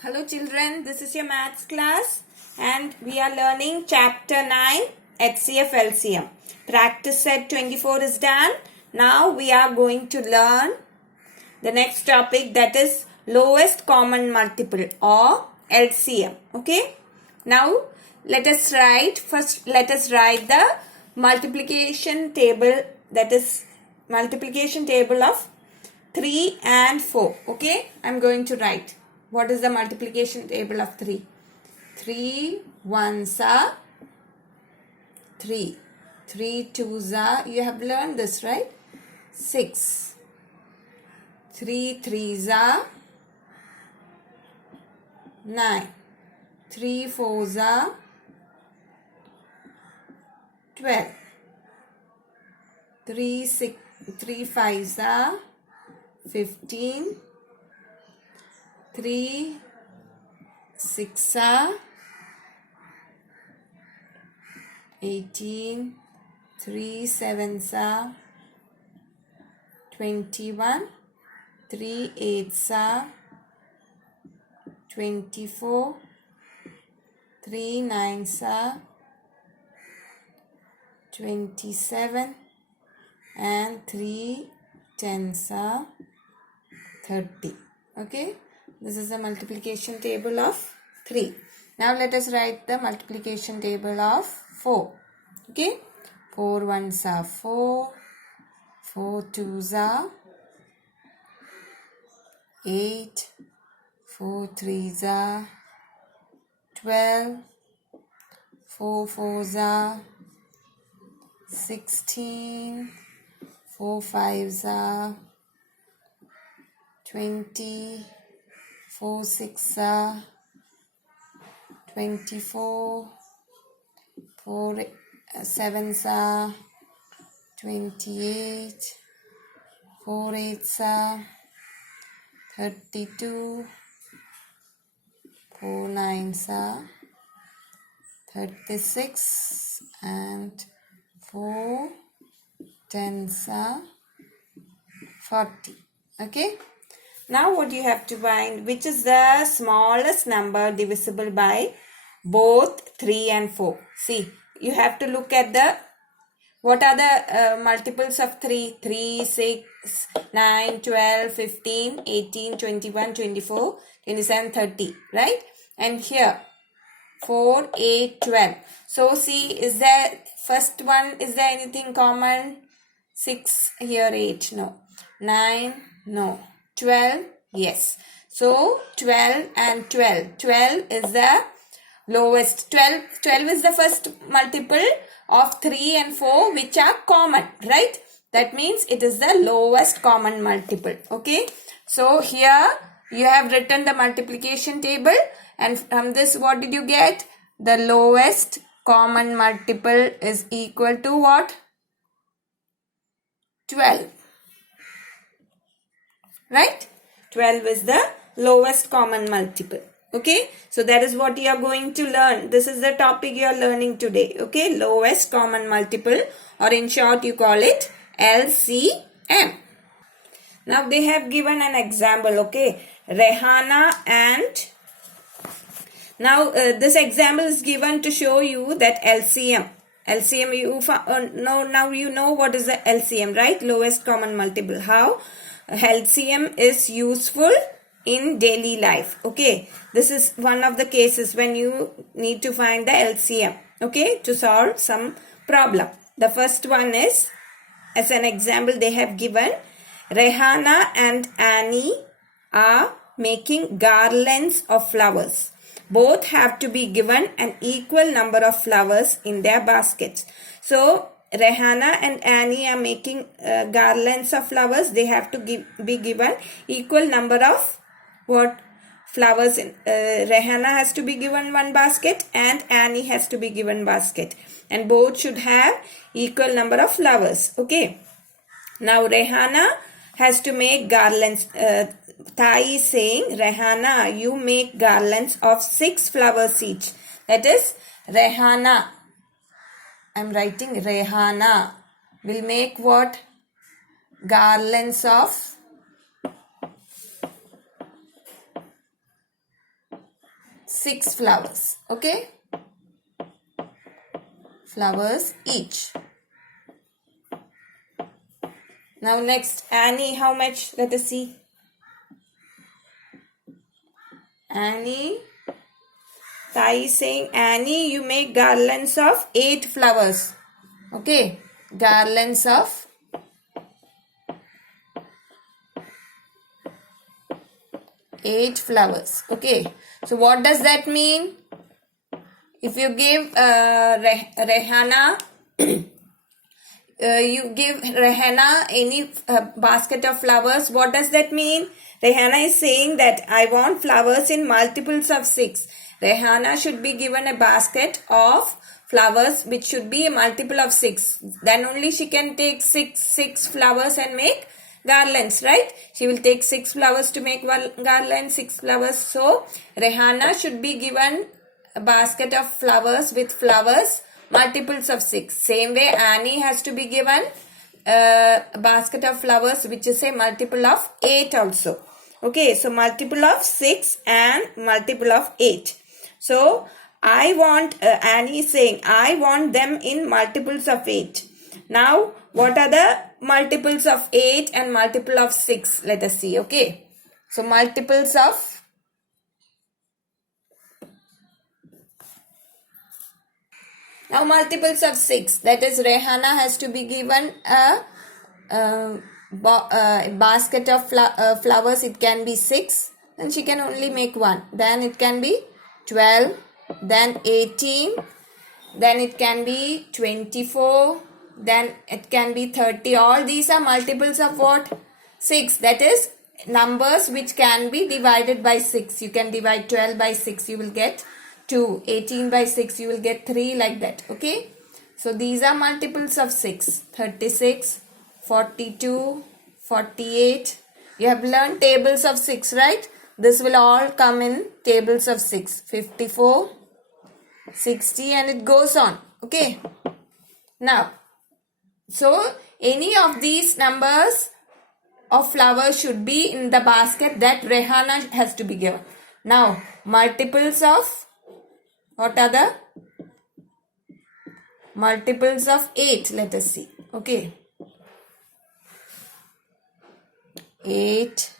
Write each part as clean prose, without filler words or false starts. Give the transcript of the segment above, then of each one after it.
Hello children, this is your maths class and we are learning chapter 9 HCF LCM. Practice set 24 is done. Now we are going to learn the next topic, that is lowest common multiple or LCM. Okay. Now let us write the multiplication table, that is multiplication table of 3 and 4. Okay. I am going to write. What is the multiplication table of 3? 3 ones are 3. 3 twos are, you have learned this, right? 6. 3 threes are 9. 3 fours are 12. 3 fives are 15. 3 6 are 18. 3 sevens are 21. 3 eights are 24. 3 nines are 27. And 3 tens are 30. Okay. This is the multiplication table of 3. Now let us write the multiplication table of 4. Okay. 4 ones are 4. 4 twos are 8. 4 threes are 12. 4 fours are 16. 4 fives are 20. 4 6 are 24. 4 sevens are 28. 4 eights are 32. 4 nines are 36. And 4 tens are 40. Okay. Now what you have to find, which is the smallest number divisible by both 3 and 4. See, you have to look at what are the multiples of 3? 3, 6, 9, 12, 15, 18, 21, 24, 27, 30, right? And here 4, 8, 12. So see, is there first one, is there anything common? 6, here 8, no. 9, no. 12, yes. So 12 and 12. 12 is the lowest. 12 is the first multiple of 3 and 4 which are common, right? That means it is the lowest common multiple. Okay. So here you have written the multiplication table, and from this what did you get? The lowest common multiple is equal to what? 12. Right? 12 is the lowest common multiple. Okay. So that is what you are going to learn. This is the topic you are learning today. Okay. Lowest common multiple, or in short you call it LCM. Now they have given an example. Okay. Rehana and... Now this example is given to show you that LCM. Now you know what is the LCM, right? Lowest common multiple. How? LCM is useful in daily life. Okay. This is one of the cases when you need to find the LCM. Okay. To solve some problem. The first one is, as an example they have given, Rehana and Annie are making garlands of flowers. Both have to be given an equal number of flowers in their baskets. So Rehana and Annie are making garlands of flowers. They have to be given equal number of what? Flowers. Rehana has to be given one basket and Annie has to be given basket. And both should have equal number of flowers. Okay. Now Rehana has to make garlands. Tai is saying, Rehana, you make garlands of 6 flowers each. That is, Rehana, I am writing Rehana, will make what? Garlands of 6 flowers. Okay, flowers each. Now next, Annie, how much? Let us see. Annie, Tai is saying, Annie, you make garlands of 8 flowers. Okay, garlands of 8 flowers. Okay, so what does that mean? If you give Rehana, you give Rehana any basket of flowers, what does that mean? Rehana is saying that I want flowers in multiples of 6. Rehana should be given a basket of flowers which should be a multiple of 6. Then only she can take 6 flowers and make garlands, right? She will take 6 flowers to make garland, 6 flowers. So Rehana should be given a basket of flowers with flowers multiples of 6. Same way Annie has to be given a basket of flowers which is a multiple of 8 also. Okay, so multiple of 6 and multiple of 8. So I want, Annie is saying, I want them in multiples of 8. Now, what are the multiples of 8 and multiple of 6? Let us see, okay. So, multiples of now multiples of 6. That is, Rehana has to be given a basket of flowers. It can be 6. Then she can only make 1. Then it can be 12. Then 18. Then it can be 24. Then it can be 30. All these are multiples of what? 6. That is numbers which can be divided by 6. You can divide 12 by 6. You will get 2. 18 by 6. You will get 3, like that. Okay. So these are multiples of 6. 36, 42, 48. You have learned tables of 6, right? This will all come in tables of 6. 54, 60, and it goes on. Okay. Now, so any of these numbers of flowers should be in the basket that Rehana has to be given. Now, multiples of, what are the multiples of 8? Let us see. Okay. 8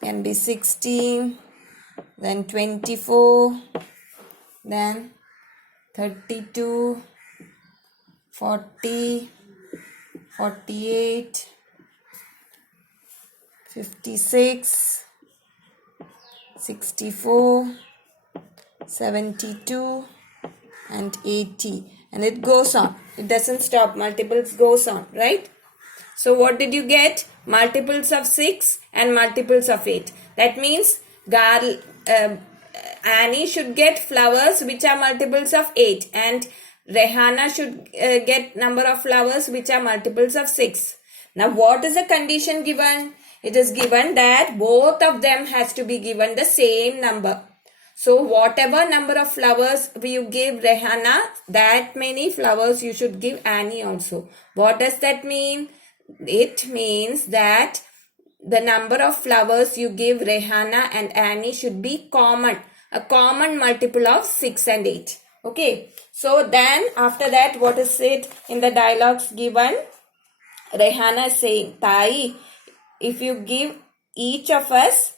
can be 16, then 24, then 32, 40, 48, 56, 64, 72, and 80. And it goes on. It doesn't stop. Multiples goes on, right? So what did you get? Multiples of 6 and multiples of 8. That means Annie should get flowers which are multiples of 8. And Rehana should get number of flowers which are multiples of 6. Now what is the condition given? It is given that both of them has to be given the same number. So whatever number of flowers you give Rehana, that many flowers you should give Annie also. What does that mean? It means that the number of flowers you give Rehana and Annie should be common. A common multiple of 6 and 8. Okay. So then after that, what is it in the dialogues given? Rehana is saying, Tai, if you give each of us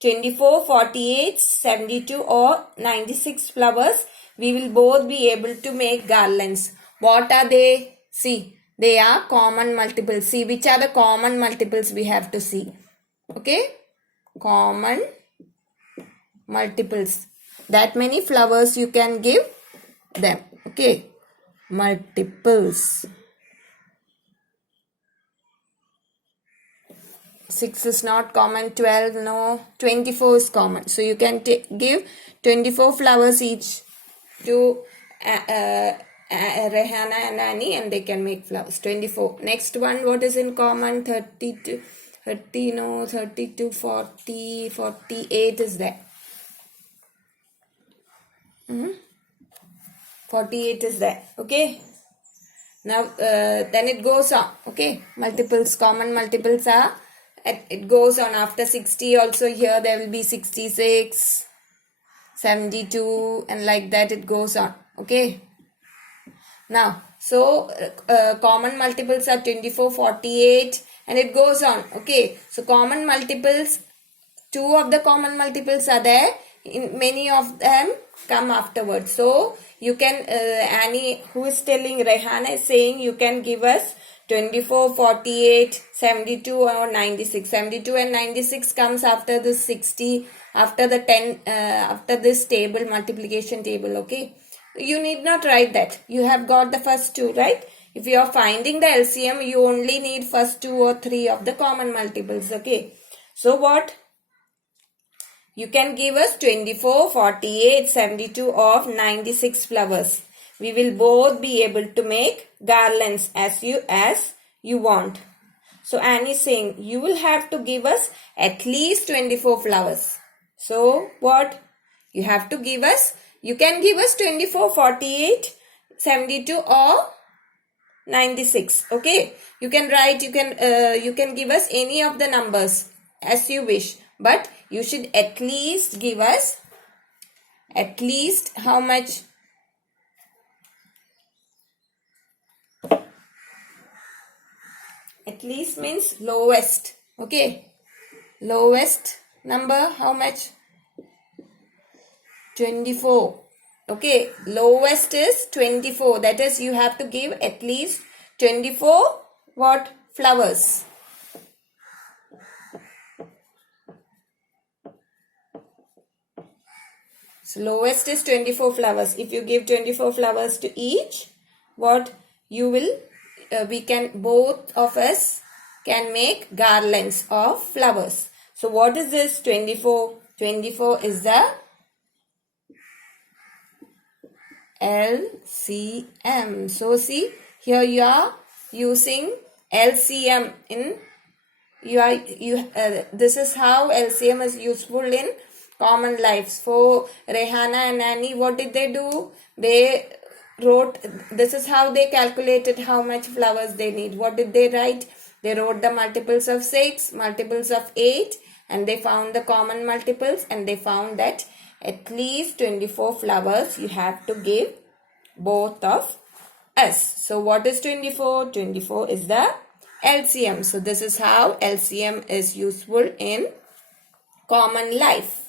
24, 48, 72 or 96 flowers, we will both be able to make garlands. What are they? See, they are common multiples. See, which are the common multiples we have to see. Okay? Common multiples. That many flowers you can give them. Okay? Multiples. 6 is not common, 12, no, 24 is common. So you can give 24 flowers each to Rehana and Annie, and they can make flowers. 24. Next one, what is in common? 32, 30, no, 32, 40, 48 is there. 48 is there. Okay. Now, then it goes on. Okay. Multiples, common multiples are, it goes on after 60 also. Here there will be 66, 72, and like that it goes on. Okay. Now, so common multiples are 24, 48, and it goes on. Okay. So common multiples, 2 of the common multiples are there. Many of them come afterwards. So you can, Annie, who is telling, Rehana is saying you can give us 24, 48, 72 or 96. 72 and 96 comes after the 60, after the 10, after this table, multiplication table. Okay. You need not write that. You have got the first 2, right? If you are finding the LCM, you only need first 2 or 3 of the common multiples. Okay. So what? You can give us 24, 48, 72 of 96 flowers. We will both be able to make garlands as you want. So Annie is saying you will have to give us at least 24 flowers. So what? You have to give us, you can give us 24, 48, 72 or 96. Okay. You can write, you can give us any of the numbers as you wish. But you should at least give us at least how much? At least means lowest. Okay. Lowest number, how much? 24. Okay. Lowest is 24. That is, you have to give at least 24 what? Flowers. So lowest is 24 flowers. If you give 24 flowers to each, what you will, we can, both of us can make garlands of flowers. So what is this 24? 24 is the LCM. So see, here you are using LCM in, this is how LCM is useful in common lives. For Rehana and Annie, what did they do? They wrote, this is how they calculated how much flowers they need. What did they write? They wrote the multiples of 6, multiples of 8, and they found the common multiples, and they found that at least 24 flowers you have to give both of us. So what is 24? 24 is the LCM. So this is how LCM is useful in common life.